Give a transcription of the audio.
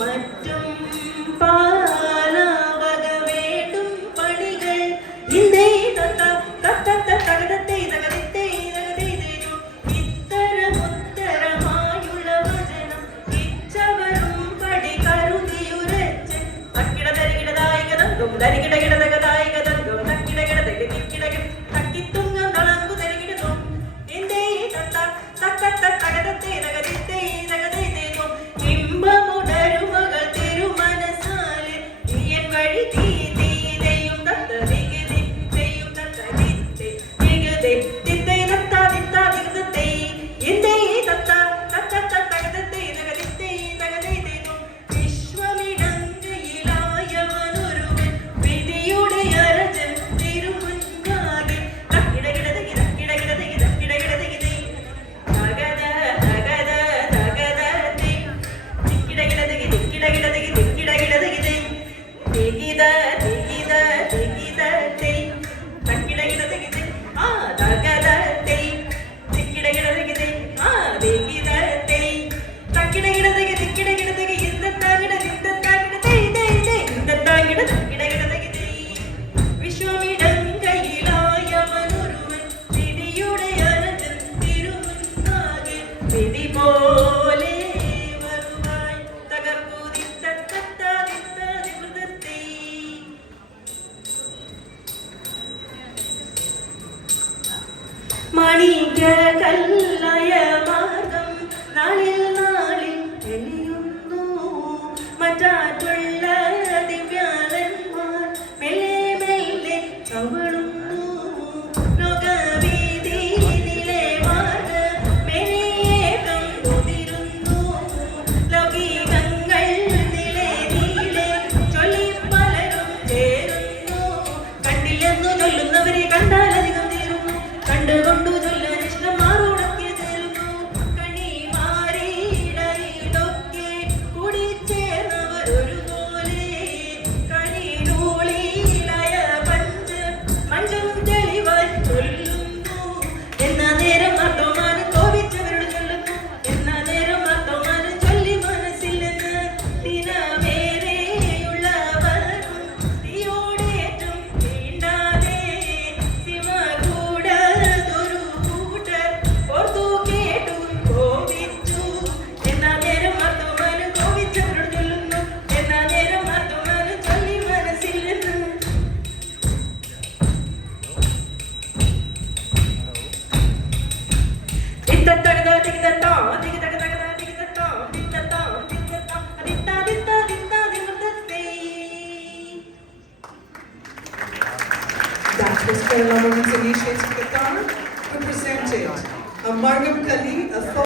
മറ്റും പാലാവക വേണ്ടും പണികൾ ഇന്നേ തത്ത തത്ത തകതത്തെ തകതത്തെ തകതേതേനു ഇത്തരമുത്തരമായുള്ള വചനം ഇച്ചവരും പടി കരുതിയുരച്ച് തക്കിടതരികിടതായികതങ്കും തരികിടകിടതകതായികതങ്കും തക്കിടകിടതകി തിക്കിടകി തക്കിത്തുങ്കം തളങ്കു തരികിടതും എന്തേ തത്ത തത്ത തകതത്തെ തകതത്തെ തകതേതേനു ഇമ്പമുടരുമകൾ തിരുമനസാലെ നീയൻ വഴി തീതീതയും തത്ത ദിഗതി ചെയ്യും തത്ത ദിത്തെ ദിഗതി ദിത്തെ തത്ത ദിത്ത ദിഗതത്തെ എന്തേ തത്ത തത്ത തകതത്തെ തകതിത്തെ തകതേതേനു വിശ്വമിടങ്കയിലായവനൊരുവൻ വിധിയുടെ അരജൻ തിരുമുൻപാകെ തക്കിടകിടതകി തക്കിടകിടതകി തക്കിടകിടതകി തകത തകത തകതത്തെ തിക്കിടകിടതകി തിക്കിടകിടതകി തിക്കിടകിടതകി ദിഗിത ദിഗിത ദിഗിതത്തെ തക്കിടകിടതകി ആ തകതത്തെ തിക്കിടകിടതകി ആ ദിഗിതത്തെ തക്കിടകിടതകി തിക്കിടകിടതകി ഇന്തത്താകിട ഇന്തത്താകിട തേ തേ തേ ഇന്തത്താകിട തക്കിടകിടതകി വിശ്വമിടങ്കയിലായവനൊരുവൻ വിധിയുടെ അരജൻ തിരുമുൻപാകെ വിധി പോലെ വരുവാൻ തകർപ്പൂതിത്തത്തത്താതിത്തതിവൃതത്തെ മാണിക്യ കല്ലയ മാർഗം നാളിൽ നാളിൽ തെളിയുന്നു മറ്റാറ്റുള്ള ദിവ്യാലന്മാർ മെല്ലെ മെല്ലെ ചവളുന്നു ലോകവീതിയിലെ മാർഗ മെനയേകം ഉതിരുന്നു ലൗകികങ്ങൾ നിലെ നീളെ ചൊല്ലി പലരും ചേരുന്നു കണ്ടില്ലെന്നു ചൊല്ലുന്നവരെ കണ്ടാലധികം തീരുന്നു കണ്ടുകൊണ്ടു ചൊല്ലാൻ ഇഷ്ടം മാറോടൊക്കെ ചേരുന്നു കണിമാരിടയിലൊക്കെ കൂടിച്ചേർന്നവർ ഒരുപോലെ കണിനൂളിലയ മഞ്ചും തെളിവായി ചൊല്ലുന്നു എന്നാ നേരം അർത്ഥമാനും കോപിച്ചവരോട് ചൊല്ലുന്നു എന്നാ നേരം അർത്ഥമാനും ചൊല്ലി മനസ്സിൽ നിന്ന് ദിനമേറെയുള്ളവരും തീയോടേറ്റം തീണ്ടാതെ സിമ കൂടതൊരു കൂട്ടർ ഓർത്തു കേട്ടു കോപിച്ചു എന്നാ നേരം അർത്ഥമാനും കോപിച്ചവരോട് ചൊല്ലുന്നു എന്നാ നേരം അർത്ഥമാനും ചൊല്ലി മനസ്സിൽ നിന്ന് That was Kerala Women's Initiative Qatar, represented Margam Kali, a